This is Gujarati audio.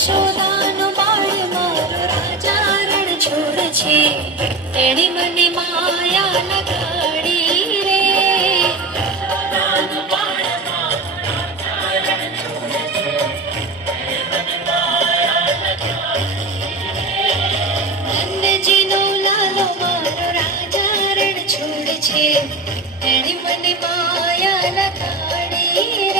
યશોદાનો બાળ મારો રાજા રણ છોડ છે, તેણે મને માયા લગાડી રે. નંદજીનો લાલો મારો રાજા રણ છોડ છે, તેણે મને માયા લગાડી રે.